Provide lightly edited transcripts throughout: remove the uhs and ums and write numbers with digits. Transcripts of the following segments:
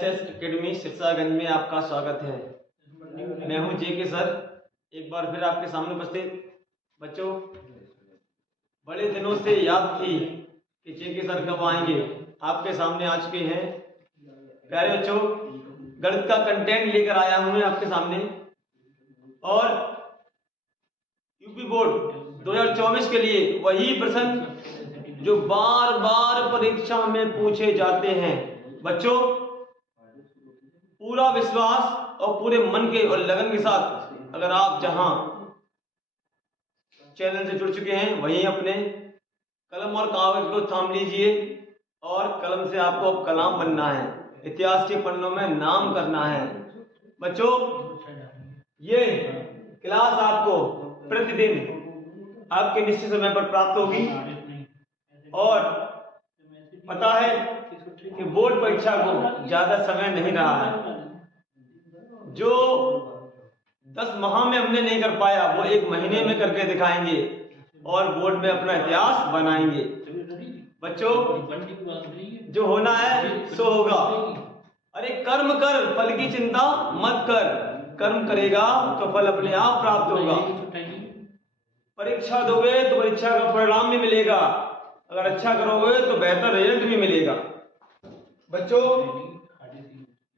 SS academy Sirsaganj में आपका स्वागत है। मैं हूं जेके सर, एक बार फिर आपके सामने उपस्थित। बच्चों, बड़े दिनों से याद थी कि जेके सर कब आएंगे, आपके सामने आ चुके हैं। प्यारे बच्चों, गणित का कंटेंट लेकर आया हूं मैं आपके सामने, और यूपी बोर्ड 2024 के लिए वही प्रश्न जो बार बार परीक्षा में पूछे जाते हैं। बच्चों, पूरा विश्वास और पूरे मन के और लगन के साथ अगर आप जहां चैनल से जुड़ चुके हैं वहीं अपने कलम और कागज को थाम लीजिए, और कलम से आपको अब कलाम बनना है, इतिहास के पन्नों में नाम करना है। बच्चों, ये क्लास आपको प्रतिदिन आपके निश्चित समय पर प्राप्त होगी, और पता है कि बोर्ड परीक्षा को ज्यादा समय नहीं रहा है। जो 10 माह में हमने नहीं कर पाया वो 1 महीने में करके दिखाएंगे और बोर्ड में अपना इतिहास बनाएंगे। बच्चों, जो होना है सो होगा। अरे कर्म कर, फल की चिंता मत कर। कर्म करेगा तो फल अपने आप प्राप्त होगा। परीक्षा दोगे तो परीक्षा का परिणाम भी मिलेगा। अगर अच्छा करोगे तो बेहतर रिजल्ट भी मिलेगा। बच्चों,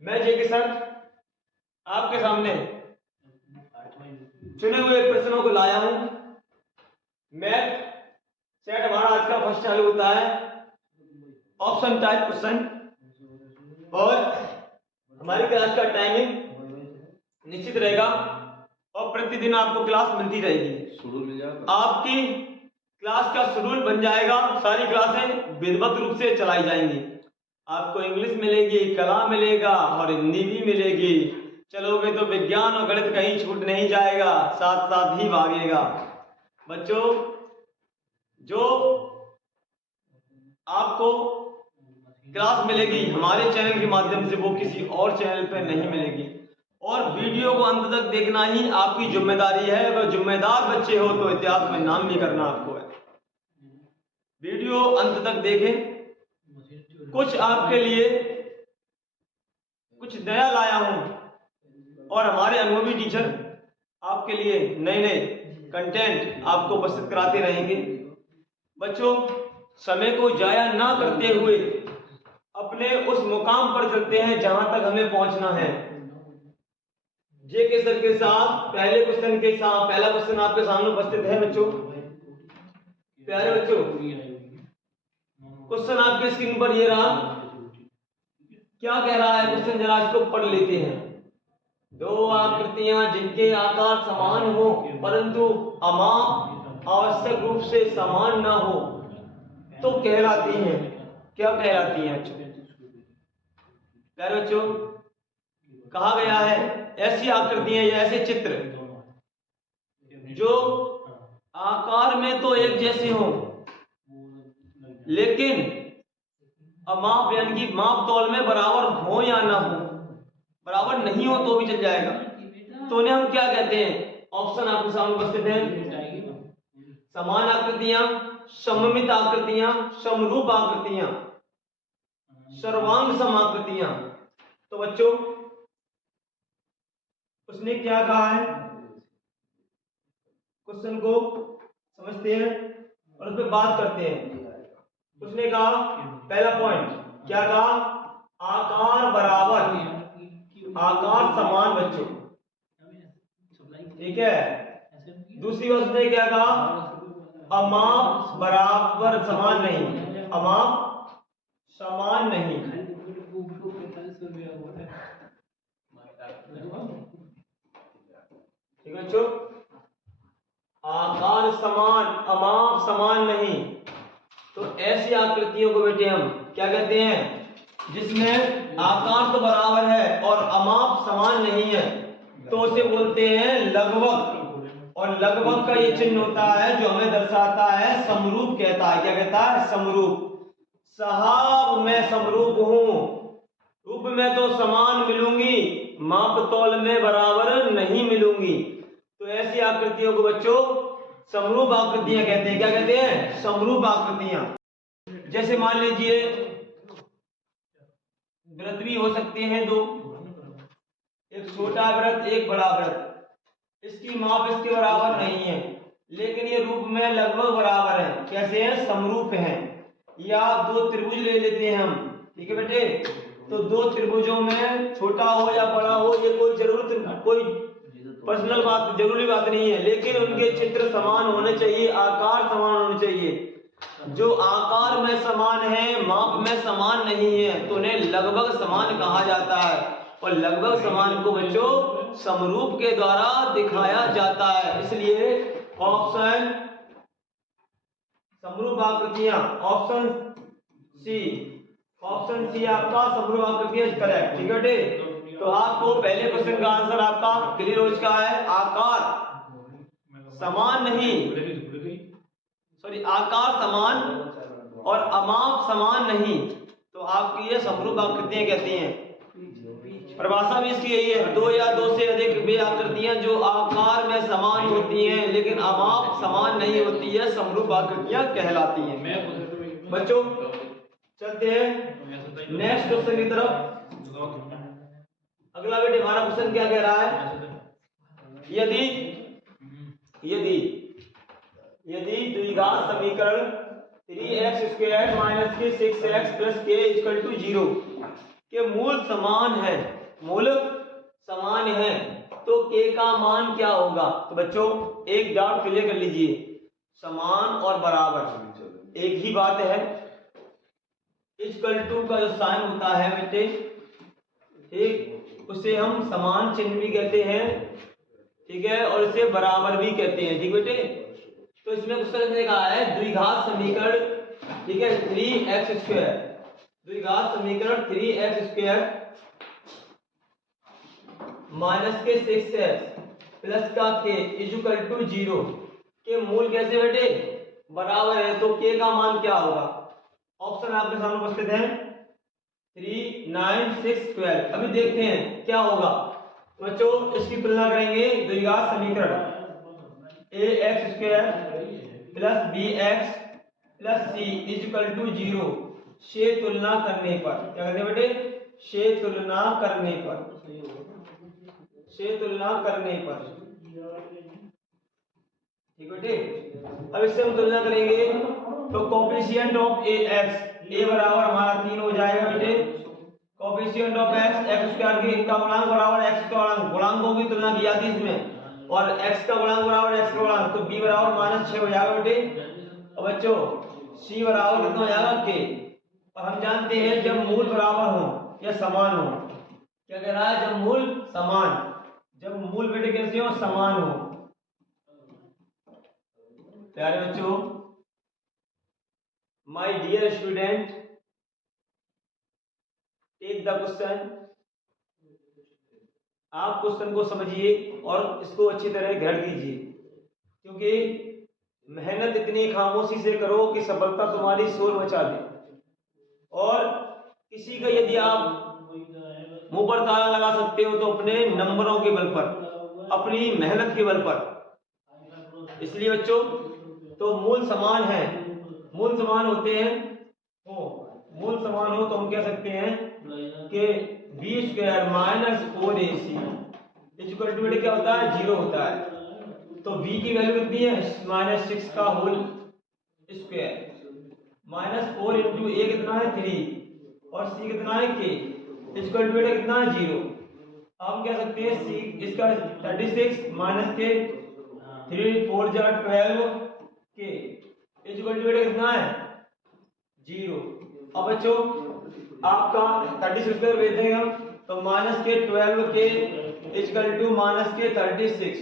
मैं जेके सर आपके सामने चुने हुए प्रश्नों को लाया हूं। मैथ सेट हमारा आज का फर्स्ट चालू होता है, ऑप्शन टाइप क्वेश्चन, और हमारी क्लास का टाइमिंग निश्चित रहेगा और प्रतिदिन आपको क्लास मिलती रहेगी। शेड्यूल मिल जाएगा, आपकी क्लास का शेड्यूल बन जाएगा। सारी क्लासें विधिवत रूप से चलाई जाएंगी। आपको इंग्लिश मिलेगी, कला मिलेगा और हिंदी भी मिलेगी। चलोगे तो विज्ञान और गणित कहीं छूट नहीं जाएगा, साथ साथ ही भागेगा। बच्चों, जो आपको क्लास मिलेगी हमारे चैनल के माध्यम से वो किसी और चैनल पर नहीं मिलेगी, और वीडियो को अंत तक देखना ही आपकी जिम्मेदारी है। अगर जिम्मेदार बच्चे हो तो इतिहास में नाम भी करना आपको है। वीडियो अंत तक देखें, कुछ आपके लिए कुछ नया लाया हूं, और हमारे अनुभवी टीचर आपके लिए नए नए कंटेंट आपको उपस्थित कराते रहेंगे। बच्चों, समय को जाया ना करते हुए अपने उस मुकाम पर चलते हैं जहां तक हमें पहुंचना है। जेके सर के साथ पहले क्वेश्चन के साथ पहला क्वेश्चन आपके सामने उपस्थित है। बच्चों, प्यारे बच्चों, क्वेश्चन आपके स्क्रीन पर ये रहा। क्या कह रहा है क्वेश्चन, जरा इसको पढ़ लेते हैं। दो आकृतियां जिनके आकार समान हो परंतु अमाप आवश्यक रूप से समान ना हो तो कहलाती हैं, क्या कहलाती हैं? प्यारे बच्चों, कहा गया है ऐसी आकृतियां या ऐसे चित्र जो आकार में तो एक जैसे हो लेकिन अमाप यानी कि माप तौल में बराबर हो या ना हो, बराबर नहीं हो तो भी चल जाएगा, तो उन्हें हम क्या कहते हैं? ऑप्शन आपके सामने उपस्थित है। समान आकृतियां, सममित आकृतियां, समरूप आकृतियां, सर्वांग समाकृतियां। तो बच्चों, उसने क्या कहा है, क्वेश्चन को समझते हैं और उस पर बात करते हैं। उसने कहा पहला पॉइंट क्या कहा? आकार बराबर, आकार समान। बच्चों, ठीक है। दूसरी बात उसने क्या कहा? अमाप बराबर समान नहीं, अमाप समान नहीं। ठीक है बच्चों, आकार समान, अमाप समान नहीं। तो ऐसी आकृतियों को बेटे हम क्या कहते हैं? जिसमें आकार तो बराबर है और अमाप समान नहीं है, तो उसे बोलते हैं लगभग। और लगभग का ये चिन्ह होता है जो हमें दर्शाता है समरूप, कहता है। क्या कहता है? समरूप। साहब, मैं समरूप हूं, रूप में तो समान मिलूंगी, माप तौल में बराबर नहीं मिलूंगी। तो ऐसी आकृतियों को बच्चों समरूप आकृतियां कहते हैं। क्या कहते हैं? समरूप आकृतियां। जैसे मान लीजिए वृत्त भी हो सकते हैं दो, एक छोटा वृत्त एक बड़ा वृत्त। इसकी माप इसके बराबर नहीं है, लेकिन ये रूप में लगभग बराबर है। कैसे हैं? समरूप हैं। या दो त्रिभुज ले लेते हैं हम, ठीक है बेटे। तो दो त्रिभुजों में छोटा हो या बड़ा हो ये कोई जरूरत, कोई पर्सनल बात, जरूरी बात नहीं है, लेकिन उनके चित्र समान होने चाहिए, आकार समान होने चाहिए। जो आकार में समान है, माप में समान नहीं है, तो उन्हें लगभग समान कहा जाता है। और लगभग समान को बच्चों समरूप के द्वारा दिखाया जाता है। इसलिए ऑप्शन समरूप आकृतियां, ऑप्शन सी आपका समरूप आकृतियां करेक्ट, ठीक है बेटे। तो आपको पहले क्वेश्चन का आंसर आपका क्लियर हो चुका है। आकार समान नहीं, सॉरी, आकार समान और अमाप समान नहीं, तो आपकी ये समरूप आकृतियां कहती हैं। परिभाषा भी इसकी यही है, दो या दो से अधिक वे आकृतियां जो आकार में समान होती हैं लेकिन अमाप समान नहीं होती है, समरूप आकृतियां कहलाती हैं। बच्चों चलते हैं नेक्स्ट क्वेश्चन की तरफ। अगला बेटे हमारा क्वेश्चन क्या कह रहा है? यदि यदि यदि द्विघात समीकरण 3x² माइनस के 6x plus k equal to 0 के मूल समान है, मूल समान है, तो k का मान क्या होगा? तो बच्चों एक डाउट क्लियर कर लीजिए, समान और बराबर एक ही बात है। इक्वल टू का जो साइन होता है बेटे, ठीक, उसे हम समान चिन्ह भी कहते हैं, ठीक है, और इसे बराबर भी कहते हैं, ठीक बेटे। तो इसमें क्वेश्चन ने कहा है द्विघात समीकरण, ठीक है, 3x², द्विघात समीकरण 3x² माइनस के 6x प्लस का k इक्वल टू 0 के मूल कैसे बेटे? बराबर है, तो k का मान क्या होगा? ऑप्शन आपके सामने उपस्थित है 3, 9, 6, 12। अभी देखते हैं क्या होगा। बच्चों इसकी तुलना करेंगे, द्विघात समीकरण ax² plus bx plus c equal to 0 से तुलना करने पर, क्या करने बेटे? से तुलना करने पर, से तुलना करने पर, ठीक बेटे। अब इससे हम तुलना करेंगे तो कोफिशिएंट ऑफ a बराबर हमारा 3 हो जाएगा बेटे। कोफिशिएंट ऑफ x के का गुणांक बराबर x का गुणांक, गुणांकों की तुलना की जाती है इसमें, और x का गुणांक बराबर x का गुणांक, तो b बराबर -6 हो जाएगा बेटे। और बच्चों c बराबर कितना हो जाएगा k। और हम जानते हैं जब मूल बराबर हो या समान हो, क्या कह रहा है? जब मूल समान, जब मूल बेटे कैसे हो? समान हो। प्यारे बच्चों, my dear student, take the question. आप क्वेश्चन को समझिए और इसको अच्छी तरह ग्रहण कीजिए, क्योंकि मेहनत इतनी खामोशी से करो कि सफलता तुम्हारी शोर मचा दे। और किसी का यदि आप मुंह पर ताला लगा सकते हो तो अपने नंबरों के बल पर, अपनी मेहनत के बल पर। इसलिए बच्चों, तो मूल समान है, मूल समान होते हैं, मूल समान हो तो हम कह सकते हैं कि b² minus 4ac equal to क्या होता है? 0 होता है। तो b की वैल्यू कितनी है? -6 का होल स्क्वायर, -4 इंटू a कितना है? 3, और c कितना है? k इक्वल टू कितना है? 0। हम कह सकते हैं c इसका 36 माइनस के 3, 4 जा 12 k इक्वल टू कितना है? 0। अब बच्चों आपका 36 स्क्वायर भेज देंगे हम, तो माइनस के 12 के इक्वल टू माइनस के 36,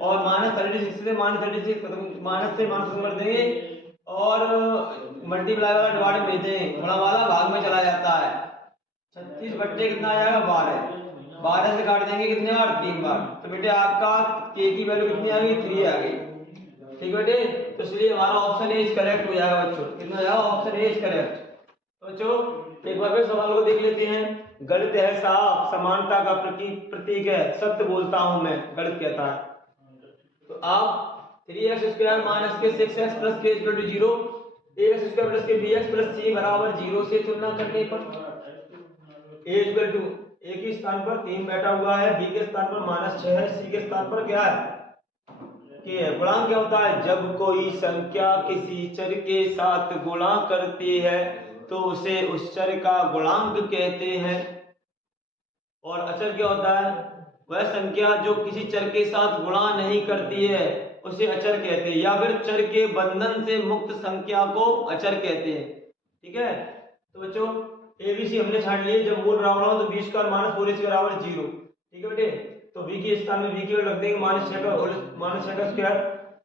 और -36 से -36 माइनस से माइनस कर देंगे, और मल्टीप्लाई वाला डिवाइड भेज देंगे, बड़ा वाला भाग में चला जाता है। 36 बट्टे कितना आ जाएगा? 12, 12 से काट देंगे कितने बार? 3 बार। तो बेटे आपका k की वैल्यू कितनी आ गई? 3 आ गई, ठीक बेटे। तो इसलिए हमारा ऑप्शन ए इज करेक्ट हो जाएगा बच्चों। कितना हो जाएगा? Option A is correct. तो बच्चों एक बार फिर सवाल को देख लेते हैं। गणित है साफ, समानता का प्रतीक है, सत्य बोलता हूं मैं, गणित कहता है। तो आप 3x² माइनस के 6x plus k equal to 0, ax² plus के bx प्लस c बराबर 0 से तुलना करने पर, ए इक्वल टू ए के स्थान पर 3 बैठा हुआ है, बी के स्थान पर -6 है, सी के स्थान पर क्या है के है। गुणांक क्या होता है? जब कोई संख्या किसी चर के साथ गुणा करती है तो उसे उस चर का गुणांक कहते हैं। और अचर क्या होता है? वह संख्या जो किसी चर के साथ गुणा नहीं करती है उसे अचर कहते हैं, या फिर चर के बंधन से मुक्त संख्या को अचर कहते हैं। ठीक है, तो बच्चों एबीसी हमने छाट लिए। जब मूल बराबर हो तो b स्क्वायर माइनस 4ac बराबर 0। ठीक है बेटे, तो b के स्थान में b की वैल्यू रख देंगे -6 का स्क्वायर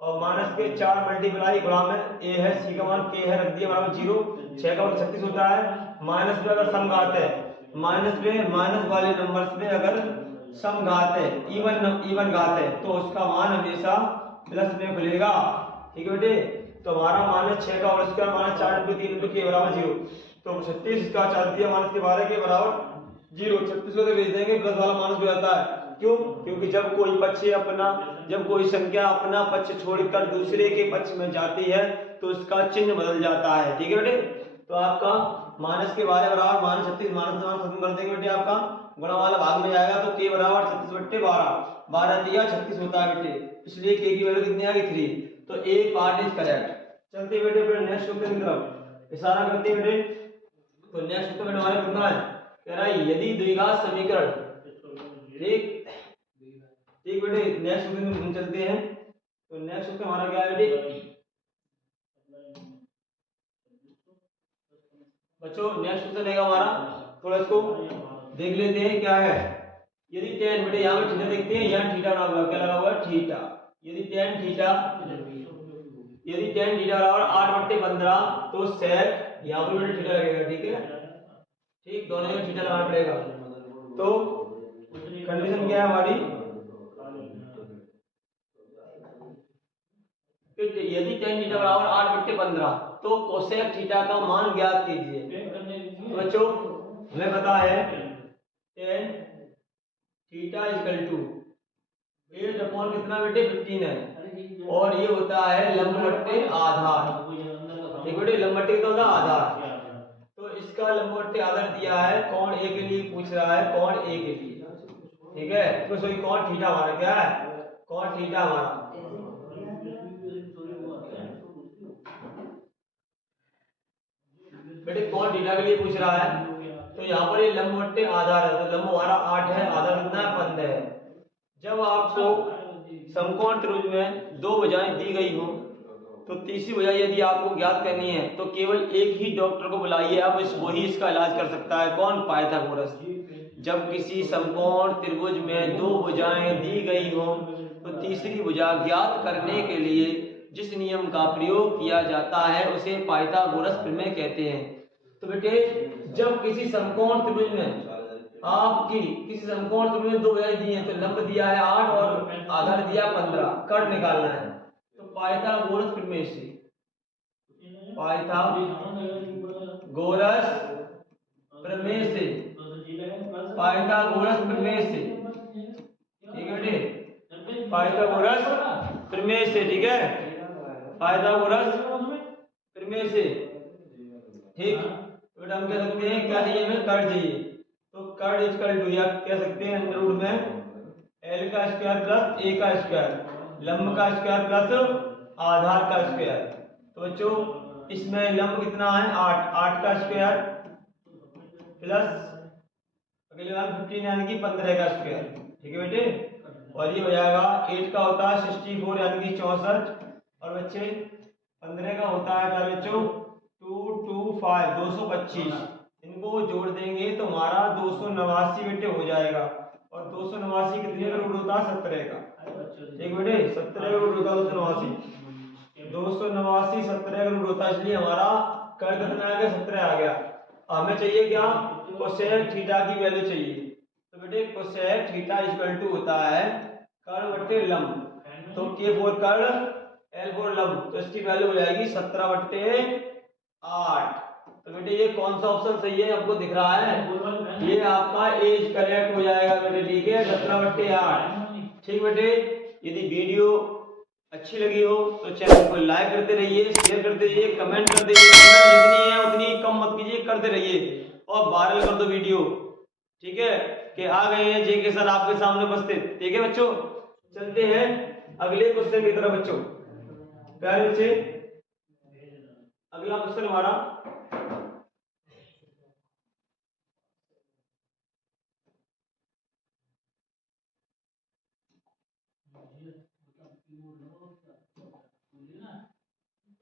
और माइनस के 4 मल्टीप्लाई गुणा में a है, c का मान k है, रख दिया बराबर 0। 6 का मान 36 होता है। माइनस में अगर समघात है, माइनस में माइनस वाले नंबर्स में अगर समघात है, इवन घात है, तो उसका मान हमेशा प्लस में खुलेगा। ठीक है बेटे, तो हमारा -6 का होल स्क्वायर -4 × 3 × k बराबर 0। तो 36 का 4 दिया माइनस के 12 के बराबर 0। 36 को तो भेज देंगे, प्लस वाला माइनस हो जाता है। क्यों? क्योंकि जब कोई संख्या अपना पक्ष छोड़कर दूसरे के पक्ष में जाती है तो उसका चिन्ह बदल जाता है। ठीक है बेटे, तो आपका माइनस के 12 बराबर -36 माइनस खत्म कर देंगे बेटे, आपका गुणा वाला भाग में जाएगा तो k बराबर 36/12, 12 दिया 36 होता है बेटे, इसलिए k की वैल्यू कितनी आ गई 3। तो ए पार्ट इज करेक्ट। चलते बेटे फिर नेक्स्ट क्वेश्चन की तरफ इशारा करते हैं बेटे। तो नेक्स्ट क्वेश्चन हमारा कितना है? कह रहा है यदि द्विघात समीकरण, ठीक ठीक बेटे, नेक्स्ट क्वेश्चन हम चलते हैं। तो नेक्स्ट क्वेश्चन हमारा क्या है बेटे बच्चों? नेक्स्ट क्वेश्चन रहेगा हमारा, थोड़ा इसको देख लेते हैं क्या है। यदि tan बेटे यहाँ पे थीटा देखते हैं, यहाँ थीटा लगा हुआ, क्या लगा हुआ है? थीटा। यदि tan थीटा बराबर 8/15 तो sec यहाँ पर बेटे थीटा लगेगा। ठीक है, ठीक, दोनों में थीटा लगाना पड़ेगा। तो कंडीशन क्या है हमारी? यदि tan थीटा बराबर 8/15 तो कोसेक थीटा का मान ज्ञात कीजिए। तो बच्चों हमें पता है tan थीटा इक्वल टू 8 कितना बेटे 15 है, और ये होता है लंब बट्टे आधार। ठीक बेटे, लंब बट्टे कितना होता है? आधार। तो इसका लंब बट्टे आधार दिया है, कोण ए के लिए पूछ रहा है, कोण ए के लिए। ठीक है, तो सॉरी कोण थीटा हमारा क्या है? कोण थीटा हमारा बेटे कोण थीटा के लिए पूछ रहा है। तो यहाँ पर ये लंब बट्टे आधार है, तो लंब हमारा 8 है, आधार कितना है? 15 है। जब आपको समकोण त्रिभुज में दो भुजाएं दी गई हो तो तीसरी भुजा यदि आपको ज्ञात करनी है तो केवल एक ही डॉक्टर को बुलाइए, अब वही इसका इलाज कर सकता है। कौन? पाइथागोरस। जब किसी समकोण त्रिभुज में दो भुजाएं दी गई हो तो तीसरी भुजा ज्ञात करने के लिए जिस नियम का प्रयोग किया जाता है उसे पाइथागोरस प्रमेय कहते हैं। तो बेटे जब किसी समकोण त्रिभुज में दो भुजाएं दी हैं तो लंब दिया है 8 और आधार दिया 15, कर्ण निकालना है। तो पाइथागोरस प्रमेय से ठीक है बेटे, पाइथागोरस प्रमेय से, ठीक है, पाइथागोरस प्रमेय से। ठीक, तो हम कह सकते हैं क्या चाहिए हमें? कर्ण चाहिए। तो कर्ण इक्वल टू या कह सकते हैं अंडर रूट में l का स्क्वायर प्लस a का स्क्वायर, लंब का स्क्वायर प्लस आधार का स्क्वायर। तो बच्चों इसमें लंब कितना है? 8 का स्क्वायर प्लस अगले वाला 15 यानी कि 15 का स्क्वायर। ठीक है बेटे, और ये हो जाएगा 8 का होता है 64 यानी कि 64, और बच्चे 15 का होता है क्या बच्चों? 225 225। इनको जोड़ देंगे तो हमारा 289 बेटे हो जाएगा, और 289 कितने का रूट होता है? 17 का। ठीक बेटे, 17 का रूट होता है 289 17 का रूट होता है, इसलिए हमारा कर्ण कितना आ गया? 17 आ गया। हमें चाहिए क्या? कोसेक थीटा की वैल्यू चाहिए। तो बेटे कोसेक थीटा इक्वल टू होता है कर्ण बट्टे लंब, तो k फॉर कर्ण l फॉर लंब, तो इसकी वैल्यू हो जाएगी 17/8। तो बेटे ये कौन सा ऑप्शन सही है आपको दिख रहा है? ये आपका एज करेक्ट हो जाएगा बेटे। ठीक है, 17/8। ठीक बेटे, यदि वीडियो अच्छी लगी हो तो चैनल को लाइक करते रहिए, शेयर करते रहिए, कमेंट करते रहिए। कमेंट जितनी है उतनी कम मत कीजिए, करते रहिए, और वायरल कर दो वीडियो। ठीक है कि आ गए हैं जे के सर आपके सामने उपस्थित। ठीक है बच्चों, चलते हैं अगले क्वेश्चन की तरफ बच्चों। प्यारे बच्चे, अगला क्वेश्चन हमारा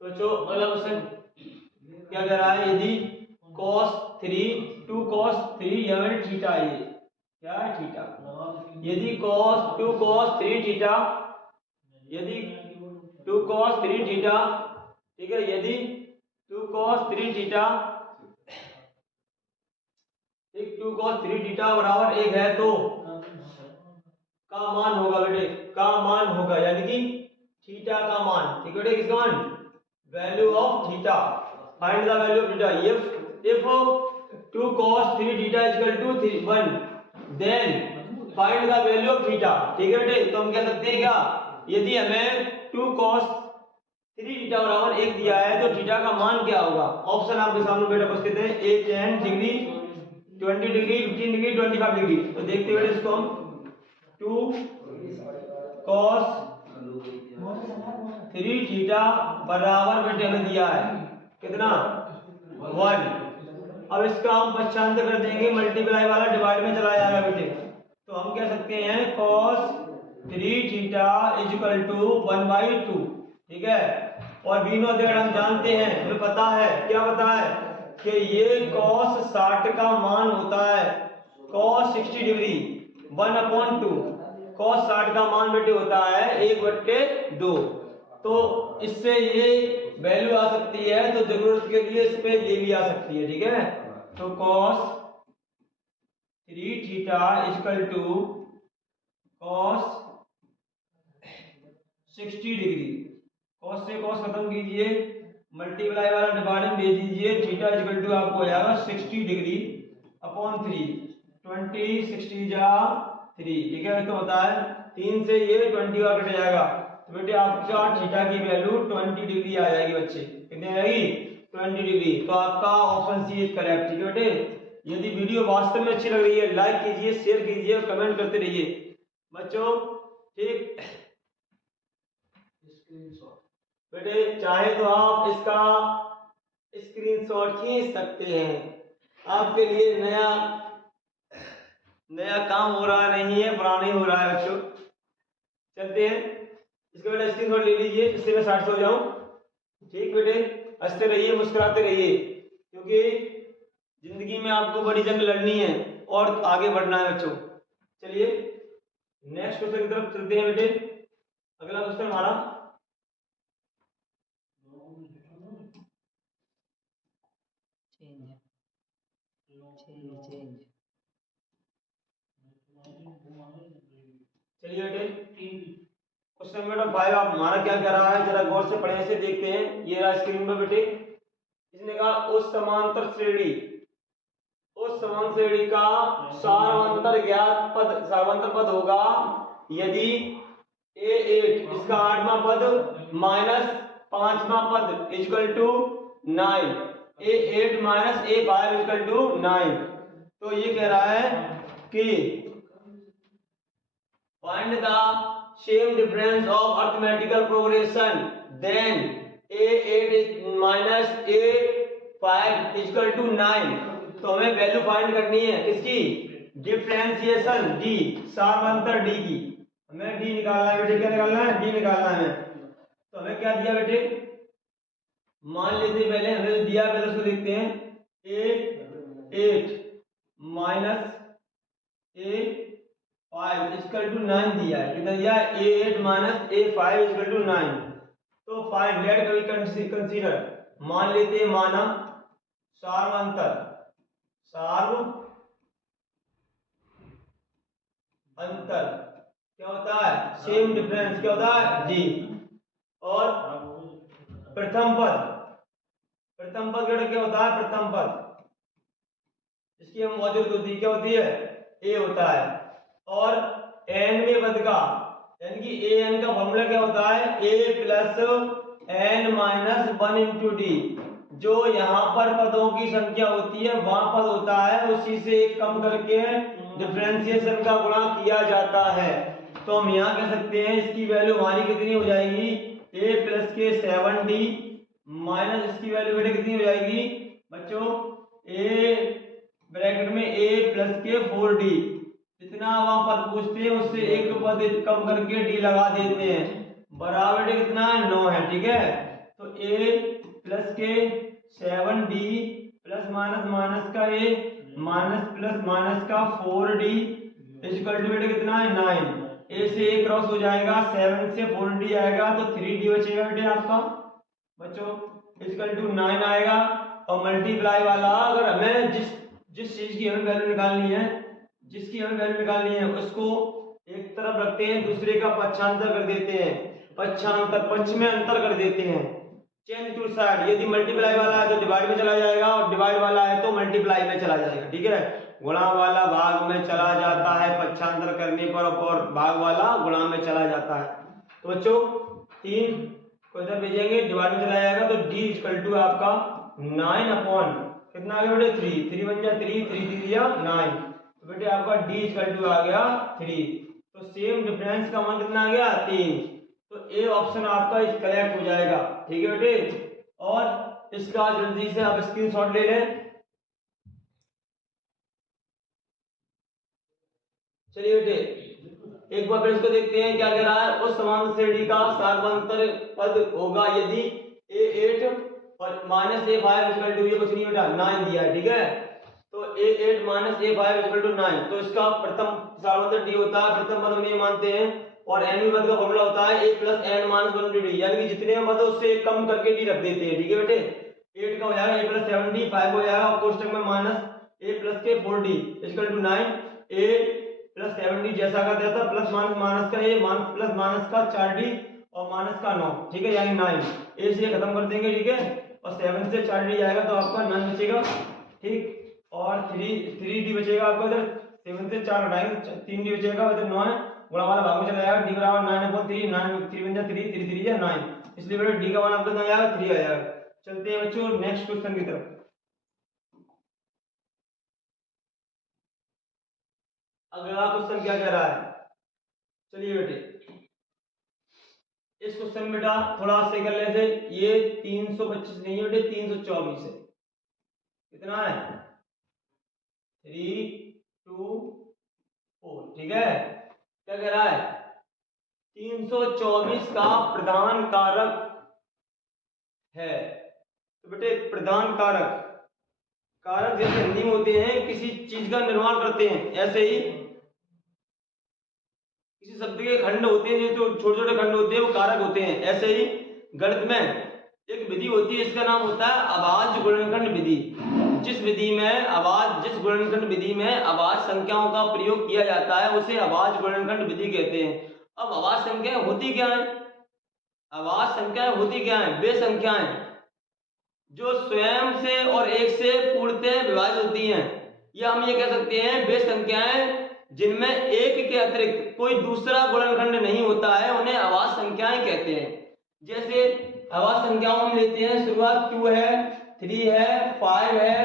तो जो अगला क्वेश्चन क्या कह रहा है, यदि cos 3 2 cos 3 यह थीटा, ये क्या है थीटा, यदि cos 2 cos 3 थीटा, यदि 2 cos 3 थीटा, ठीक है, यदि 2 cos 3 थीटा, एक 2 cos 3 थीटा बराबर 1 है तो का मान होगा बेटे, का मान होगा, यानी कि थीटा का मान। ठीक है बेटे, किसका मान, value of theta, find the value of theta. If 2 cos 3 theta equal to 1 then find the value of theta. ठीक है बेटे, तो हम कह सकते हैं क्या, यदि हमें 2 cos 3 थीटा बराबर 1 दिया है तो थीटा का मान क्या होगा। ऑप्शन आपके सामने बेटा उपस्थित है, 10 डिग्री, 20 डिग्री, 15 डिग्री, 25 डिग्री। तो देखते हुए इसको हम 2 cos 3 थीटा बराबर बेटे हमें दिया है कितना, 1। अब इसका हम पक्षांतर कर देंगे, मल्टीप्लाई वाला डिवाइड में चला जाएगा बेटे, तो हम कह सकते हैं cos 3 थीटा इक्वल टू 1/2। ठीक है, और b नॉट हम जानते हैं, हमें पता है, क्या पता है कि ये cos 60 का मान होता है cos 60 डिग्री 1/2। cos 60 का मान बेटे होता है 1/2। तो इससे ये वैल्यू आ सकती है, तो जरूरत के लिए इस पे ये भी आ सकती है। ठीक है, तो cos 3 theta equal to cos 60 degree, cos से cos खत्म कीजिए, मल्टीप्लाई वाला डिवाइड में भेज दीजिए, थीटा इक्वल टू आपको हो जाएगा 60 डिग्री अपॉन 3, 20 60 जा 3। ठीक है, तो होता है 3 से ये 20 और कट जाएगा, तो बेटे आपका थीटा की वैल्यू 20 डिग्री आ जाएगी बच्चे, कितनी आएगी 20 डिग्री। तो आपका ऑप्शन सी इज करेक्ट। ठीक है बेटे, यदि वीडियो वास्तव में अच्छी लग रही है लाइक कीजिए, शेयर कीजिए और कमेंट करते रहिए बच्चों। ठीक बेटे, चाहे तो आप इसका स्क्रीनशॉट खींच सकते हैं, आपके लिए नया काम हो रहा नहीं है, पुराना ही हो रहा है बच्चों। चलते हैं, इसका बेटा स्क्रीनशॉट ले लीजिए, इससे मैं 60 हो जाऊं। ठीक बेटे, हंसते रहिए, मुस्कुराते रहिए, क्योंकि जिंदगी में आपको बड़ी जंग लड़नी है और आगे बढ़ना है बच्चों। चलिए नेक्स्ट क्वेश्चन की तरफ चलते हैं बेटे। अगला क्वेश्चन हमारा चलिए बेटे, क्वेश्चन नंबर 5 आप हमारा क्या कर रहा है, जरा गौर से पढ़ने से देखते हैं। ये रहा स्क्रीन पर बेटे, इसने कहा उस समांतर श्रेणी का सारवंतर पद होगा यदि a8 इसका 8वां पद माइनस 5वां पद equal to 9, a8 minus a5 equal to 9। तो ये कह रहा है कि find the same difference of arithmetical progression then a8 minus a5 equal to 9। तो हमें वैल्यू फाइंड करनी है किसकी, डिफरेंशिएशन डी, सारवंतर डी की। हमें डी निकालना है बेटे, क्या निकालना है, डी निकालना है। तो हमें क्या दिया बेटे, मान लेते पहले हमें दिया, पहले उसको देखते हैं, a8 minus a5 equal to 9 दिया है, कितना दिया है, a8 minus a5 equal to 9। तो फाइंड, लेट वी कंसीडर, मान लेते हैं, माना सारवंतर क्या होता है, सेम डिफरेंस क्या होता है, डी। और प्रथम पद क्या होता है, प्रथम पद इसकी हम मौजूद होती है, क्या होती है, ए होता है। और एन में पद का, यानी कि ए एन का फॉर्मूला क्या होता है, A plus N minus 1 into D, जो यहाँ पर पदों की संख्या होती है वहां पद होता है, उसी से एक कम करके डिफरेंशिएशन का गुणा किया जाता है। तो हम यहाँ कह सकते हैं इसकी वैल्यू हमारी कितनी हो जाएगी, a प्लस के 7d माइनस इसकी वैल्यू बेटे कितनी हो जाएगी बच्चों, a ब्रैकेट में a प्लस के 4d, जितना वहां पर पूछते हैं उससे एक पद कम करके d लगा देते हैं, बराबर कितना है 9 है। ठीक है, तो a प्लस के 7d प्लस माइनस माइनस का a माइनस प्लस माइनस का 4d इक्वल टू बेटे कितना है 9। a से a क्रॉस हो जाएगा, 7 से 4d आएगा तो 3d बचेगा बेटे आपका बच्चों इक्वल टू 9 आएगा। और मल्टीप्लाई वाला अगर हमें जिस चीज की हमें वैल्यू निकालनी है, जिसकी हमें वैल्यू निकालनी है उसको एक तरफ रखते हैं, दूसरे का पक्षांतर कर देते हैं, पक्षांतर पक्ष में अंतर कर देते हैं, चेंज टू साइड। यदि मल्टीप्लाई वाला है तो डिवाइड में चला जाएगा और डिवाइड वाला है तो मल्टीप्लाई में चला जाएगा। ठीक है, गुणा वाला भाग में चला जाता है पक्षांतर करने पर और भाग वाला गुणा में चला जाता है। तो बच्चों 3 को इधर भेजेंगे, डिवाइड में चला जाएगा तो d इक्वल टू आपका 9 अपॉन कितना आ गया बेटे 3, 3 बन जाए 3, 3 दिया 9, तो बेटे आपका d इक्वल टू आ गया 3। तो सेम डिफरेंस का मान कितना आ गया 3, तो ए ऑप्शन आपका इस करेक्ट हो जाएगा। ठीक है बेटे, और इसका जल्दी से आप स्क्रीनशॉट ले लें। चलिए बेटे एक बार फिर इसको देखते हैं क्या कह रहा है, उस समान श्रेणी का सार्वंतर पद होगा यदि a8 और माइनस a5 इक्वल टू ये कुछ नहीं बेटा 9 दिया है। ठीक है, तो a8 minus a5 equal to 9, तो इसका प्रथम सार्वंतर d होता है, प्रथम पद हम ये मानते हैं, और n पद का फॉर्मूला होता है a plus n minus 1d, यानी कि जितने पद उससे कम करके d रख देते हैं। ठीक है बेटे, 8 का हो जाएगा a प्लस 7d, 5 हो जाएगा और कोष्टक में माइनस a प्लस के 4d equal to 9, a plus 7d जैसा का तैसा प्लस माइनस माइनस का a माइनस प्लस माइनस का 4d और माइनस का 9। ठीक है, यानी 9 a से खत्म कर देंगे। ठीक है, और 7 से 4d जाएगा तो आपका 9 बचेगा। ठीक, और 3d बचेगा आपका, इधर 7 से 4 हटाएंगे 3d बचेगा, इधर 9 है, गुणा वाला भाग में चला जाएगा, d बराबर 9/3, 9 3 बन जाए 3, 3 3 जा 9, इसलिए बेटा d का मान आपका कितना आ जाएगा 3 आ जाएगा। चलते हैं बच्चों नेक्स्ट क्वेश्चन की तरफ। अगला क्वेश्चन क्या कह रहा है, चलिए बेटे इस क्वेश्चन में बेटा थोड़ा से कर लेते, ये 325 नहीं है बेटे 324 है, कितना है 3 2 4। ठीक है, क्या कह रहा है 324 का प्रधान कारक है, तो बेटे प्रधान कारक, कारक जैसे हिंदी में होते हैं किसी चीज का निर्माण करते हैं, ऐसे ही किसी शब्द के खंड होते हैं, जो छोटे छोटे खंड होते हैं वो कारक होते हैं। ऐसे ही गणित में एक विधि होती है, इसका नाम होता है अभाज्य गुणनखंड विधि। जिस विधि में जिस गुणनखंड विधि में अभाज्य संख्याओं का प्रयोग किया जाता है उसे अभाज्य गुणनखंड विधि कहते हैं। अब अभाज्य संख्याएं होती क्या है, अभाज्य संख्याएं होती क्या है, वे संख्याएं जो स्वयं से और एक से पूर्णतः विभाजित होती हैं, या हम ये कह सकते हैं वे संख्याएं जिनमें एक के अतिरिक्त कोई दूसरा गुणनखंड नहीं होता है, उन्हें अभाज्य संख्याएं कहते हैं। जैसे अभाज्य संख्याओं में लेते हैं, शुरुआत 2 है, 3 है, 5 है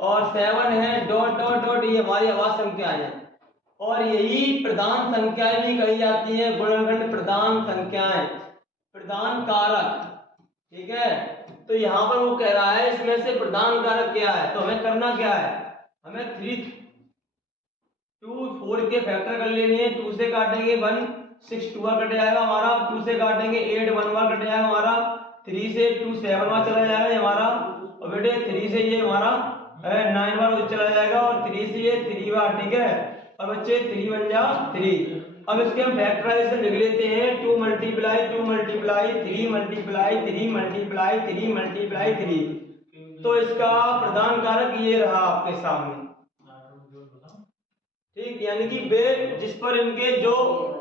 और 7 है, डॉट डॉट डॉट, ये हमारी अभाज्य संख्याएं हैं। और यही प्रधान संख्याएं भी कही जाती है, गुणनखंड प्रधान संख्याएं, प्रधान कारक। ठीक है, तो यहाँ पर वो कह रहा है इसमें से प्रधान कारक क्या है, तो हमें करना क्या है, हमें 3 2 4 के फैक्टर कर लेने हैं। 2 से काटेंगे 1 6 2 कट जाएगा हमारा, 2 से काटेंगे 8 1 बार कट जाएगा हमारा, 3 से 2 7 बार चला जाएगा ये हमारा, और बेटे 3 से ये हमारा 9 बार चला जाएगा, और 3 से ये 3 बार। ठीक है, और बच्चे 3 बन जा 3। अब इसके हम फैक्टराइजेशन लिख लेते हैं, 2 multiply 2 multiply 3 multiply 3 multiply 3 multiply 3। तो इसका प्रधान कारक ये रहा आपके सामने। ठीक, यानी कि वे जिस पर इनके जो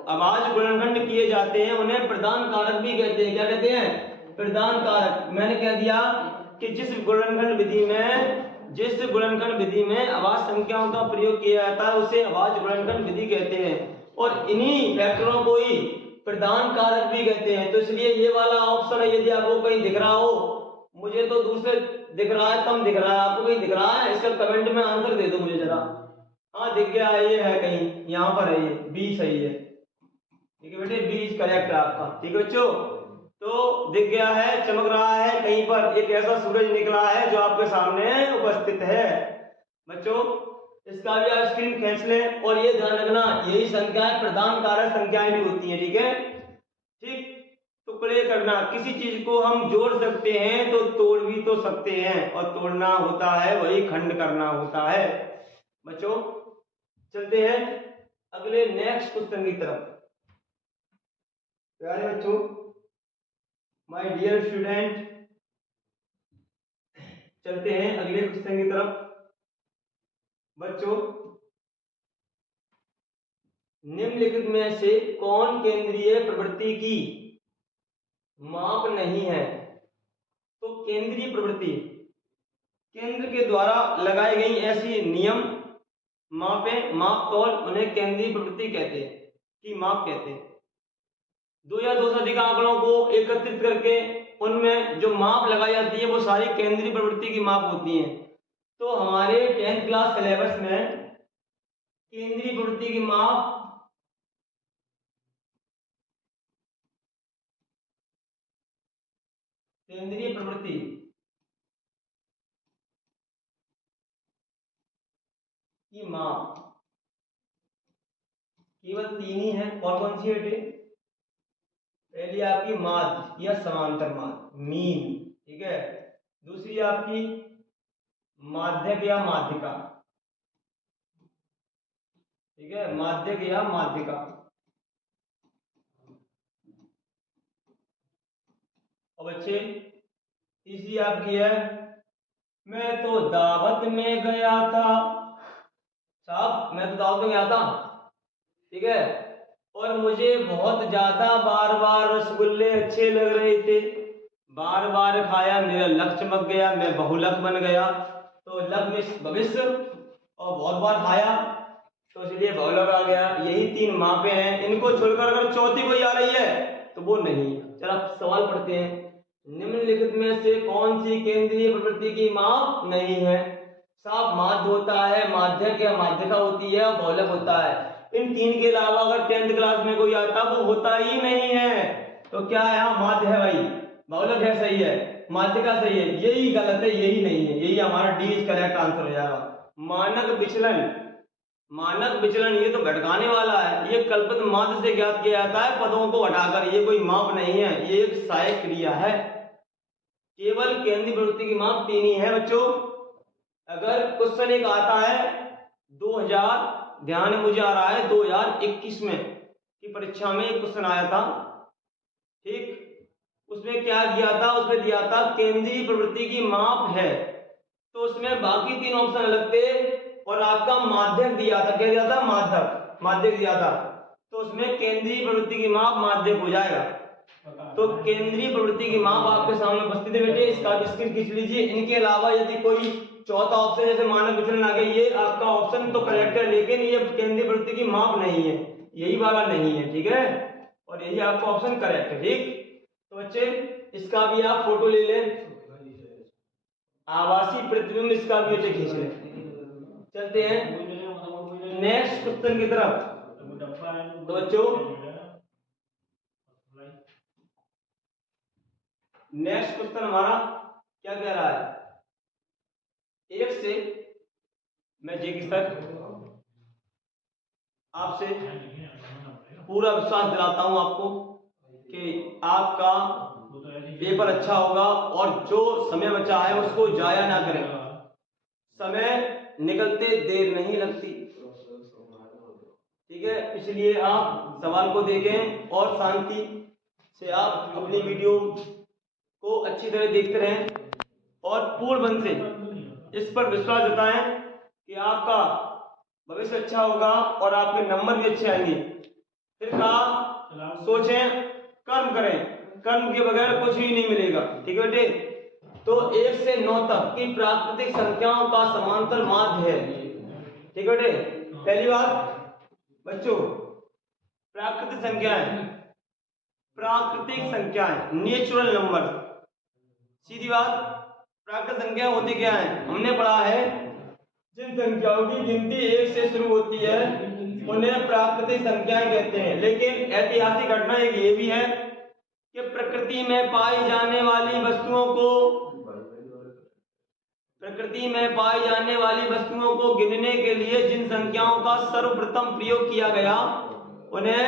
अभाज्य गुणनखंड किए जाते हैं उन्हें प्रधान कारक भी कहते हैं। क्या कहते हैं, प्रधान कारक। मैंने कह दिया कि जिस गुणनखंड विधि में अभाज्य संख्याओं का प्रयोग किया जाता है उसे अभाज्य गुणनखंड विधि कहते हैं, और इन्हीं फैक्टरों को ही प्रधान कारक भी कहते हैं। तो इसलिए ये वाला ऑप्शन है, यदि आपको कहीं दिख रहा हो मुझे तो दूसरे दिख रहा है, कम दिख रहा है, आपको कहीं दिख रहा है? इसका कमेंट में आंसर दे दो मुझे जरा। हाँ दिख गया, ये है कहीं, यहाँ पर है, ये बी सही है। ठीक है बेटे, बी इज करेक्ट है आपका। ठीक है बच्चों, तो दिख गया है, चमक रहा है कहीं पर, एक ऐसा सूरज निकला है जो आपके सामने उपस्थित है। बच्चों इसका भी आप स्क्रीन खींच लें, और ये ध्यान रखना, यही संख्याएं प्रधान कारक संख्याएं भी होती हैं। ठीक है, ठीक, टुकड़े करना, किसी चीज को हम जोड़ सकते हैं तो तोड़ भी तो सकते हैं, और तोड़ना होता है वही खंड करना होता है। बच्चों चलते हैं अगले नेक्स्ट क्वेश्चन की तरफ। प्यारे बच्चों, माय डियर स्टूडेंट, चलते हैं अगले क्वेश्चन की तरफ। बच्चों निम्नलिखित में से कौन केंद्रीय प्रवृत्ति की माप नहीं है? तो केंद्रीय प्रवृत्ति, केंद्र के द्वारा लगाई गई ऐसी नियम, मापें, माप तौल, उन्हें केंद्रीय प्रवृत्ति कहते हैं, की माप कहते हैं। दो या दो से अधिक आंकड़ों को एकत्रित करके उनमें जो माप लगाई जाती है वो सारी केंद्रीय प्रवृत्ति की माप होती है। तो हमारे 10th क्लास सिलेबस में केंद्रीय प्रवृत्ति की माप केंद्रीय प्रवृत्ति की माप केवल 3 ही है। कौन कौन सी बेटे? पहली आपकी माध्य या समांतर माध्य, मीन। ठीक है, दूसरी आपकी माध्यक या माध्यिका। ठीक है, माध्यक या माध्यिका। और बच्चे तीसरी आपकी है, मैं तो दावत में गया था। साहब मैं तो दावत में गया था, ठीक है, और मुझे बहुत ज्यादा बार बार रसगुल्ले अच्छे लग रहे थे, बार बार खाया, मेरा लक चमक गया, मैं बहुलक बन गया। तो लक में भविष्य, और बहुत बार खाया तो इसलिए बहुलक आ गया। यही 3 मापें हैं, इनको छोड़कर अगर चौथी कोई आ रही है तो वो नहीं। चलो सवाल पढ़ते हैं, निम्नलिखित में से कौन सी केंद्रीय प्रवृत्ति की माप नहीं है? साफ माध्य होता है, माध्यक या माध्यिका होती है, और बहुलक होता है। इन 3 के अलावा अगर 10th क्लास में कोई आता वो होता ही नहीं है। तो क्या है, यहाँ माध्य है भाई, बहुलक है सही है, माध्यिका सही है, यही गलत है, यही नहीं है, यही हमारा डी इज करेक्ट आंसर हो जाएगा। मानक विचलन, मानक विचलन ये तो भटकाने वाला है, ये कल्पित माध्य से ज्ञात किया जाता है पदों को हटाकर, ये कोई माप नहीं है, ये एक सहायक क्रिया है। केवल केंद्रीय प्रवृत्ति की माप 3 ही है बच्चों। अगर क्वेश्चन एक आता है 2000, ध्यान मुझे आ रहा है 2021 में की परीक्षा में एक क्वेश्चन आया था, ठीक, उसमें क्या दिया था? उसमें दिया था केंद्रीय प्रवृत्ति की माप है, तो उसमें बाकी 3 ऑप्शन अलग थे और आपका माध्यक दिया था। क्या दिया था? माध्यक, माध्यक दिया था, तो उसमें केंद्रीय प्रवृत्ति की माप माध्यक हो जाएगा। तो केंद्रीय प्रवृत्ति की माप आपके सामने उपस्थित है बेटे, इसका भी स्क्रीन खींच लीजिए। इनके अलावा यदि कोई चौथा ऑप्शन जैसे मानक विचलन आ गया, ये आपका ऑप्शन तो करेक्ट है, लेकिन ये केंद्रीय प्रवृत्ति की माप नहीं है, यही वाला नहीं है, ठीक है, और यही आपका ऑप्शन करेक्ट है। ठीक, तो बच्चे इसका भी आप फोटो ले लें, आवासीय प्रतिबिंब इसका भी बेटे खींच लें। चलते हैं नेक्स्ट क्वेश्चन की तरफ। तो बच्चों नेक्स्ट क्वेश्चन हमारा क्या कह रहा है? एक से मैं जी की सर आपसे पूरा विश्वास दिलाता हूं आपको कि आपका पेपर अच्छा होगा, और जो समय बचा है उसको जाया ना करें, समय निकलते देर नहीं लगती, ठीक है, इसलिए आप सवाल को देखें और शांति से आप अपनी वीडियो को अच्छी तरह देखते रहें, और पूर्ण मन से इस पर विश्वास जताएं कि आपका भविष्य अच्छा होगा और आपके नंबर भी अच्छे आएंगे। फिर आप सोचें, कर्म करें, कर्म के बगैर कुछ भी नहीं मिलेगा, ठीक है बेटे। तो 1 से 9 तक की प्राकृतिक संख्याओं का समांतर माध्य है, ठीक है बेटे। पहली बात बच्चों, प्राकृतिक संख्याएं, प्राकृतिक संख्याएं, नेचुरल नंबर सीधी बात। प्राकृत संख्या होती क्या है? हमने पढ़ा है जिन संख्याओं की गिनती 1 से शुरू होती है उन्हें प्राकृतिक संख्याएं कहते हैं। लेकिन ऐतिहासिक घटना एक ये भी है कि प्रकृति में पाई जाने वाली वस्तुओं को गिनने के लिए जिन संख्याओं का सर्वप्रथम प्रयोग किया गया उन्हें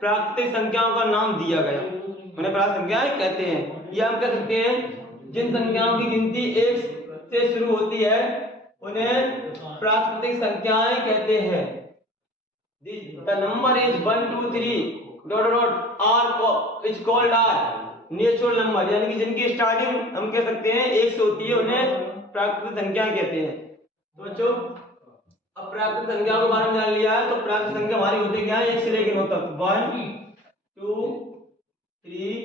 प्राकृतिक संख्याओं का नाम दिया गया, उन्हें प्राकृतिक संख्याएं कहते हैं। या हम कह सकते हैं जिन संख्याओं की गिनती 1 से शुरू होती है उन्हें प्राकृतिक संख्याएं कहते हैं। The number is 1 2 3 are is called natural number, यानी कि जिनकी स्टार्टिंग हम कह सकते हैं 1 से होती है उन्हें प्राकृतिक संख्याएं कहते हैं। तो बच्चों अब प्राकृतिक संख्या के बारे में जान लिया है, तो प्राकृतिक संख्या हमारी होती क्या है 1 से लेकर 9 तक। 1 2 3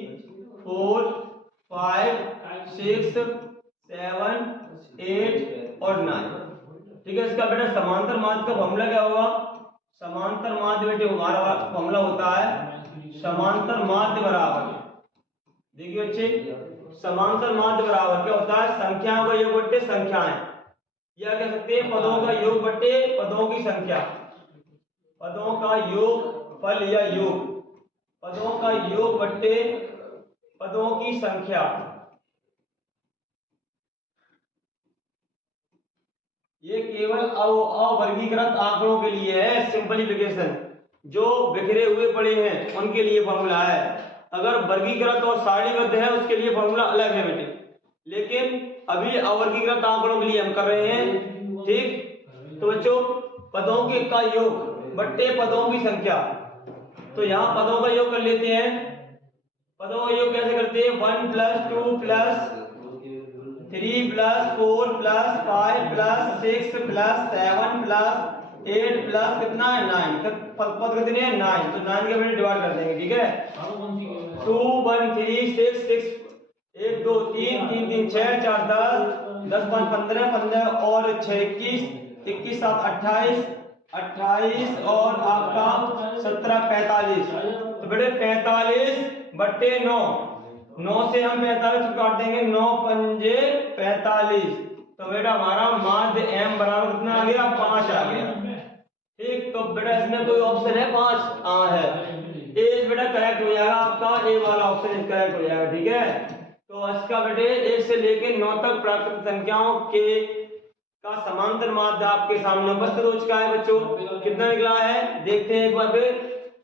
4 5 6 7 8 और 9। ठीक है, इसका बेटा समांतर माध्य का फॉर्मूला क्या होगा? समांतर माध्य बेटे हमारा फॉर्मूला होता है समांतर माध्य बराबर, देखिए बच्चे, समांतर माध्य बराबर क्या होता है? संख्याओं का योग बट्टे संख्याएं, या कह सकते हैं पदों का योग बट्टे पदों की संख्या। पदों का योग फल या योग, पदों का योग बट्टे पदों की संख्या। ये केवल अवर्गीकृत आंकड़ों के लिए है, सिंपलीफिकेशन। जो बिखरे हुए पड़े हैं उनके लिए फॉर्मूला है। अगर वर्गीकृत और सारणीबद्ध है उसके लिए फॉर्मूला अलग है बेटे, लेकिन अभी अवर्गीकृत आंकड़ों के लिए हम कर रहे हैं। ठीक, तो बच्चों पदों के का योग बट्टे पदों की संख्या, तो यहाँ पदों का योग कर लेते हैं। पदों का योग कैसे करते हैं? 1 + 2 + 3 + 4 + 5 + 6 + 7 + 8 + कितना है 9। पद कितने हैं? 9। तो 9 के बेटे डिवाइड कर देंगे। ठीक है, 2 1 3 6 6 1 2 3 3 3 6 4 10 10 5 15 15 और 6 21 21 7 28 28 और आपका 17 45। तो बेटे 45 बट्टे 9, 9 से हम 45 काट देंगे, 9 पंजे 45। तो बेटा हमारा माध्य m बराबर कितना आ गया? 5 आ गया। ठीक, तो बेटा इसमें कोई ऑप्शन है 5? हाँ है। ए बेटा करेक्ट हो जाएगा आपका, ए वाला ऑप्शन करेक्ट हो जाएगा। ठीक है, तो इसका बेटे 1 से लेकर 9 तक प्राकृतिक संख्याओं के का समांतर माध्य आपके सामने उपस्थित हो चुका है। बच्चों कितना निकला है देखते हैं एक बार फिर।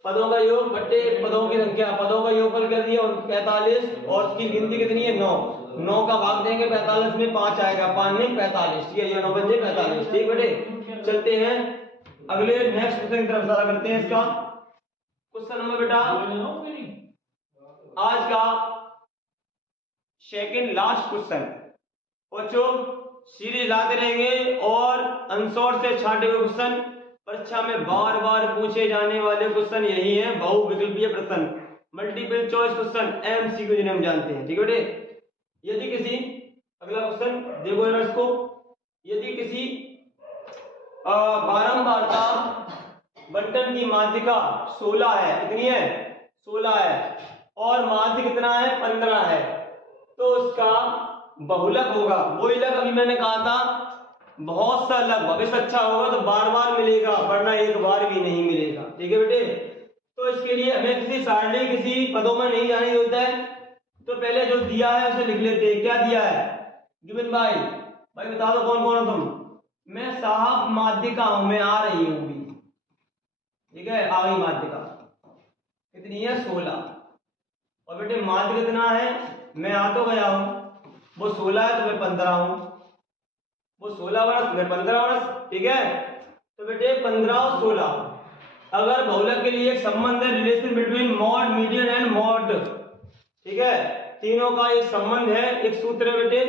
पदों का योग बट्टे पदों की संख्या, पदों का योगफल कर दिया 45 और उसकी गिनती कितनी है 9। 9 का भाग देंगे 45 में, 5 आएगा, 5 नहीं 45। ठीक है, ये 9 बजे 45। ठीक बेटे, चलते हैं अगले नेक्स्ट क्वेश्चन की तरफ इशारा करते हैं। इसका क्वेश्चन नंबर बेटा आज का सेकंड लास्ट क्वेश्चन। बच्चों सीरीज लाते रहेंगे और आंसर से छांटे हुए क्वेश्चन, परीक्षा में बार बार पूछे जाने वाले क्वेश्चन यही है, बहुविकल्पीय प्रश्न, मल्टीपल चॉइस क्वेश्चन, एमसीक्यू जिन्हें हम जानते हैं। ठीक है बेटे, यदि किसी अगला क्वेश्चन देखो जरा इसको, यदि किसी बारंबारता बंटन की माध्यिका 16 है, कितनी है 16 है, और माध्य कितना है 15 है, तो उसका बहुलक होगा। वही लग अभी मैंने कहा था बहुत सा लग, भविष्य अच्छा होगा तो बार बार मिलेगा, वरना एक बार भी नहीं मिलेगा। ठीक है बेटे, तो इसके लिए हमें किसी सारणी किसी पदों में नहीं जाने होता है, तो पहले जो दिया है उसे लिख लेते हैं। क्या दिया है गिवन भाई बता दो कौन कौन हो तुम। मैं साहब माध्यिका हूं, मैं आ रही हूं भी। ठीक है, आ गई माध्यिका, कितनी है 16, और बेटे माध्य कितना है, मैं आ तो गया हूं, वो 16 है तो मैं 15 हूं, वो 16 वर्ष मैं 15 वर्ष। ठीक है, तो बेटे 15 और 16, अगर बहुलक के लिए एक संबंध है, relation between mod median and mod, ठीक है, तीनों का एक संबंध है, एक सूत्र है बेटे,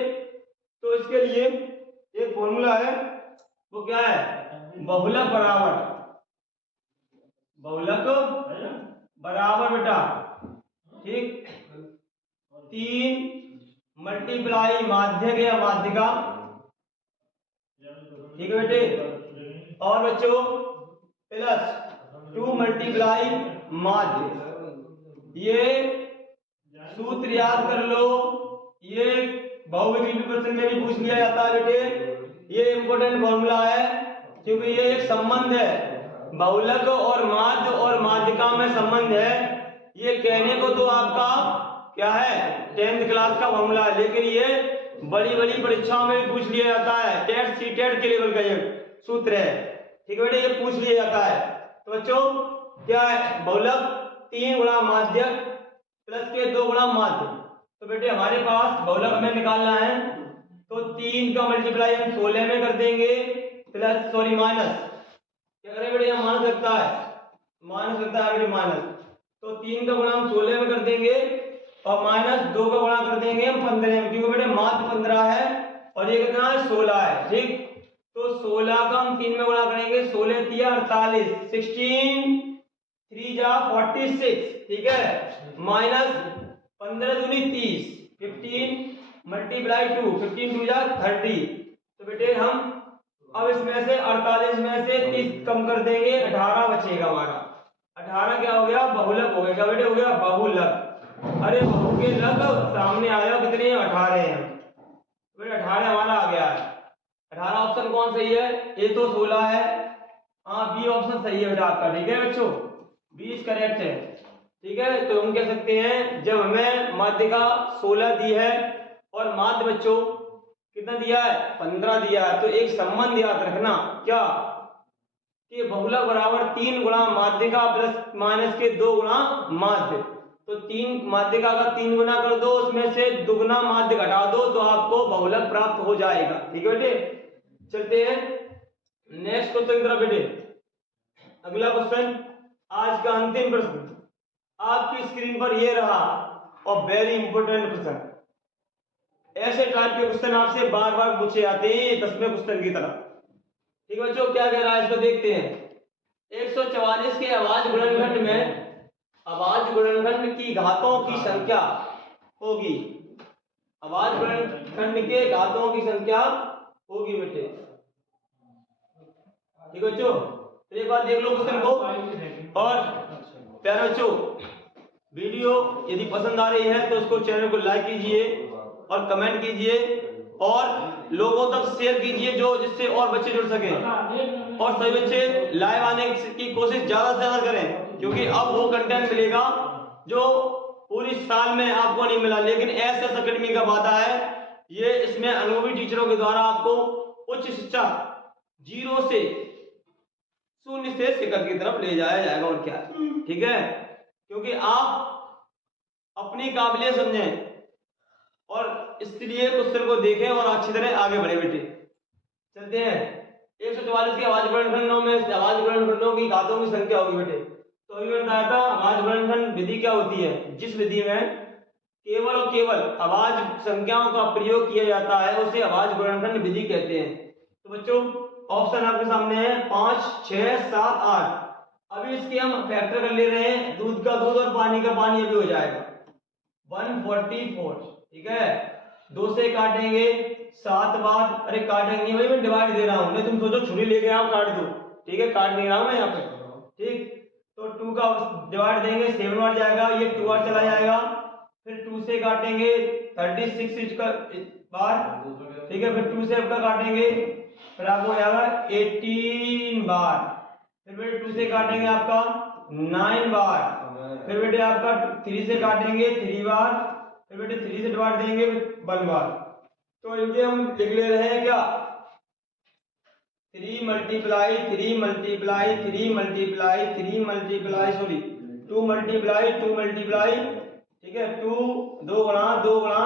तो इसके लिए एक फॉर्मूला है, वो क्या है बहुलक बराबर बेटा, ठीक, 3 मल्टीप्लाई माध्यक या माध्यिका। ठीक है बेटे, और बच्चों प्लस 2 मल्टीप्लाई माध्य। ये सूत्र याद कर लो, ये बहुविकल्पी प्रश्न में भी पूछ लिया जाता है बेटे। ये इंपॉर्टेंट फॉर्मूला है क्योंकि ये एक संबंध है, बहुलक और माध्यिका में संबंध है। ये कहने को तो आपका क्या है 10th क्लास का फॉर्मूला है, लेकिन ये बड़ी बड़ी परीक्षाओं में भी पूछ लिया जाता है। टेट सीटेट के लेवल का ये सूत्र है, ठीक है बेटे, ये पूछ लिया जाता है। तो बच्चों क्या है, बहुलक 3 गुणा माध्यक प्लस के 2 गुणा माध्य। तो बेटे हमारे पास बहुलक हमें निकालना है, तो 3 का मल्टीप्लाई हम 16 में कर देंगे, प्लस माइनस, क्या करें बेटे यहाँ माइनस लगता है बेटे माइनस। तो 3 का गुणा हम 16 में कर देंगे और माइनस 2 का गुणा कर देंगे हम 15 में, क्योंकि बेटे माध्य 15 है और ये कितना है 16 है, ठीक। तो 16 का हम 3 में गुणा करेंगे, 16 3 48, 16 3 जा 46, ठीक है, माइनस 15 दूनी 30, 15 मल्टीप्लाई 2, 15 2 जा 30। तो बेटे हम अब इसमें से 48 में से 30 कम कर देंगे, 18 बचेगा हमारा। 18 क्या हो गया, बहुलक हो गया बेटे, हो गया बहुलक। अरे बहु के लक सामने आया, कितने 18 हैं बेटे, 18 हमारा आ गया है। 18 ऑप्शन कौन सही है, ए तो 16 है, हाँ बी ऑप्शन सही है बेटा आपका, ठीक है बच्चों, बी इज करेक्ट है, ठीक है। तो हम कह सकते हैं जब हमें माध्यिका 16 दी है और माध्य बच्चों कितना दिया है 15 दिया है, तो एक संबंध याद रखना क्या कि बहुलक बराबर 3 गुणा माध्यिका प्लस माइनस के 2 गुणा माध्य। तो 3 माध्यिका का 3 गुना कर दो, उसमें से दुगना माध्य घटा दो, तो आपको बहुलक प्राप्त हो जाएगा, ठीक है बेटे। चलते हैं नेक्स्ट क्वेश्चन की तरफ बेटे। अगला क्वेश्चन, आज का अंतिम प्रश्न आपकी स्क्रीन पर ये रहा और वेरी इंपॉर्टेंट प्रश्न। ऐसे टाइप के क्वेश्चन आपसे बार बार पूछे जाते हैं 10वें क्वेश्चन की तरह, ठीक है बच्चों। क्या कह रहा है इसको देखते हैं। 144 के अभाज्य गुणनखंड में अभाज्य गुणनखंड की घातों की संख्या होगी, अभाज्य गुणनखंड के घातों की संख्या होगी बेटे, ठीक है बच्चों। तो एक बार देख लो क्वेश्चन को। और प्यारे बच्चों वीडियो यदि पसंद आ रही है तो उसको चैनल को लाइक कीजिए और कमेंट कीजिए और लोगों तक शेयर कीजिए जो जिससे और बच्चे जुड़ सकें, और सभी बच्चे लाइव आने की कोशिश ज्यादा से ज्यादा करें, क्योंकि अब वो कंटेंट मिलेगा जो पूरी साल में आपको नहीं मिला। लेकिन एस एकेडमी का वादा है, ये इसमें अनुभवी टीचरों के द्वारा आपको उच्च शिक्षा 0 से 0 से शिखर की तरफ ले जाया जाएगा, और क्या, ठीक है। क्योंकि आप अपनी काबिलियत समझें और इसलिए क्वेश्चन को देखें और अच्छी तरह आगे बढ़े बेटे। चलते हैं 144 के अभाज्य गुणनखंडों में अभाज्य गुणनखंडों की घातों की संख्या होगी बेटे। तो अभी मैंने बताया था अभाज्य गुणनखंड विधि क्या होती है, जिस विधि में केवल और केवल अभाज्य संख्याओं का प्रयोग किया जाता है उसे अभाज्य गुणनखंड विधि कहते हैं। तो बच्चों ऑप्शन आपके सामने है 5 6 7 8। अभी इसके हम फैक्टर कर ले रहे हैं, दूध का दूध और पानी का पानी अभी हो जाएगा 144, ठीक है। 2 से काटेंगे 7 बार, अरे काटेंगे नहीं भाई, मैं डिवाइड दे रहा हूं, नहीं तुम सोचो छुरी लेके आओ काट दो, ठीक है, काट नहीं रहा हूं मैं यहाँ पे, ठीक। तो 2 का डिवाइड देंगे 7 बार जाएगा, ये 2 बार चला जाएगा, फिर 2 से काटेंगे 36 बार, ठीक है, फिर 2 से आपका काटेंगे, फिर आपको हो जाएगा 18 बार, फिर बेटे 2 से काटेंगे आपका 9 बार, फिर बेटे आपका 3 से काटेंगे 3 बार, फिर बेटे 3 से डिवाइड देंगे 1 बार। तो इनके हम लिख ले रहे हैं क्या 3 multiply 3 multiply 3 multiply 3 multiply 2 multiply 2 multiply, ठीक है, 2 2 गुणा 2 गुणा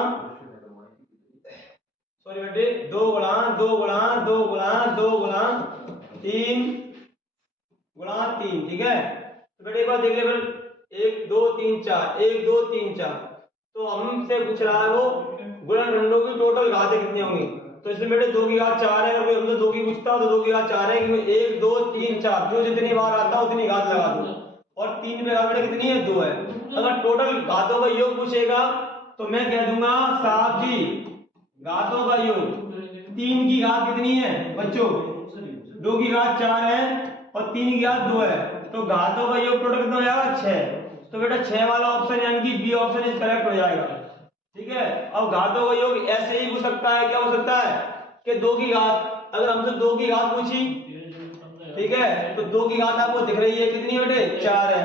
बेटे 2 गुणा 2 गुणा 2 गुणा 2 गुणा 3 गुणा 3, ठीक है। तो बेटे एक बार देख ले 1 2 3 4 1 2 3 4। तो हमसे पूछ रहा है वो गुणनखंडों की टोटल घातें कितनी होंगी। तो इसमें बेटे 2 की घात 4 है, अगर कोई हमसे 2 की पूछता हो तो 2 की घात 4 है, क्योंकि 1 2 3 4 जो जितनी बार आता है उतनी घात लगा दो, और 3 पे घात बेटे कितनी है 2 है। अगर टोटल घातों का योग पूछेगा तो मैं कह दूंगा साहब जी घातों का योग 3 की घात कितनी है बच्चों, 2 की घात 4 है और 3 की घात 2 है, तो घातों का योग टोटल कितना हो जाएगा 6। तो बेटा 6 वाला ऑप्शन यानी कि बी ऑप्शन इज करेक्ट हो जाएगा, ठीक है। अब घातों का योग ऐसे ही हो सकता है, क्या हो सकता है कि 2 की घात, अगर हमसे 2 की घात पूछी, ठीक है, तो 2 की घात आपको दिख रही है कितनी बेटे, 4 है।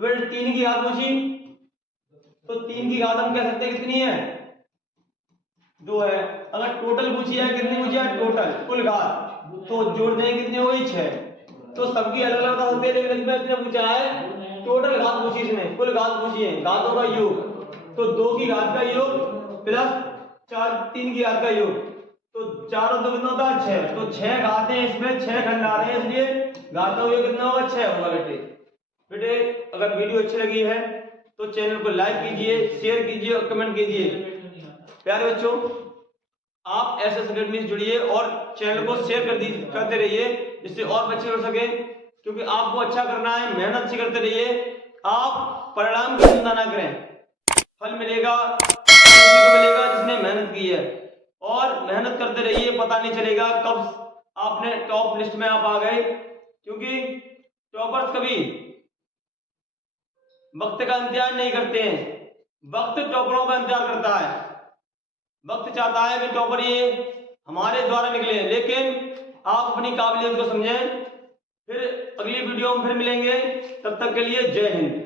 बेटे 3 की घात पूछी तो 3 की घात हम कह सकते हैं कितनी है, 2 है। अगर टोटल पूछी है, कितनी पूछी है, टोटल कुल घात, तो जोड़ देंगे कितनी हो गई, 6। तो सबकी अलग अलग घात होती है, लेकिन इसमें इसने पूछा है टोटल घात पूछी, इसमें कुल घात पूछी है, घातों का योग। तो 2 की घात का योग प्लस 3 की घात का योग, तो 4 और 2 कितना होता है, 6। तो 6 घातें इसमें 6 खंड आ रहे हैं, इसलिए घातों का योग कितना होगा, 6 होगा बेटे। बेटे अगर वीडियो अच्छी लगी है तो चैनल को लाइक कीजिए, शेयर कीजिए और कमेंट कीजिए। प्यारे बच्चों, आप एसएस अकेडमी से जुड़िए और चैनल को शेयर करते रहिए, जिससे और बच्चे जुड़ सके, क्योंकि आपको अच्छा करना है, मेहनत से करते रहिए। आप परिणाम की चिंता ना करें, फल मिलेगा उसी को मिलेगा जिसने मेहनत की है, और मेहनत करते रहिए, पता नहीं चलेगा कब आपने टॉप लिस्ट में आप आ गए, क्योंकि टॉपर्स कभी वक्त का इंतजार नहीं करते हैं, वक्त टॉपरों का इंतजार करता है। वक्त चाहता है कि टॉपर ये हमारे द्वारा निकले, लेकिन आप अपनी काबिलियत को समझें। फिर अगली वीडियो में फिर मिलेंगे, तब तक के लिए जय हिंद।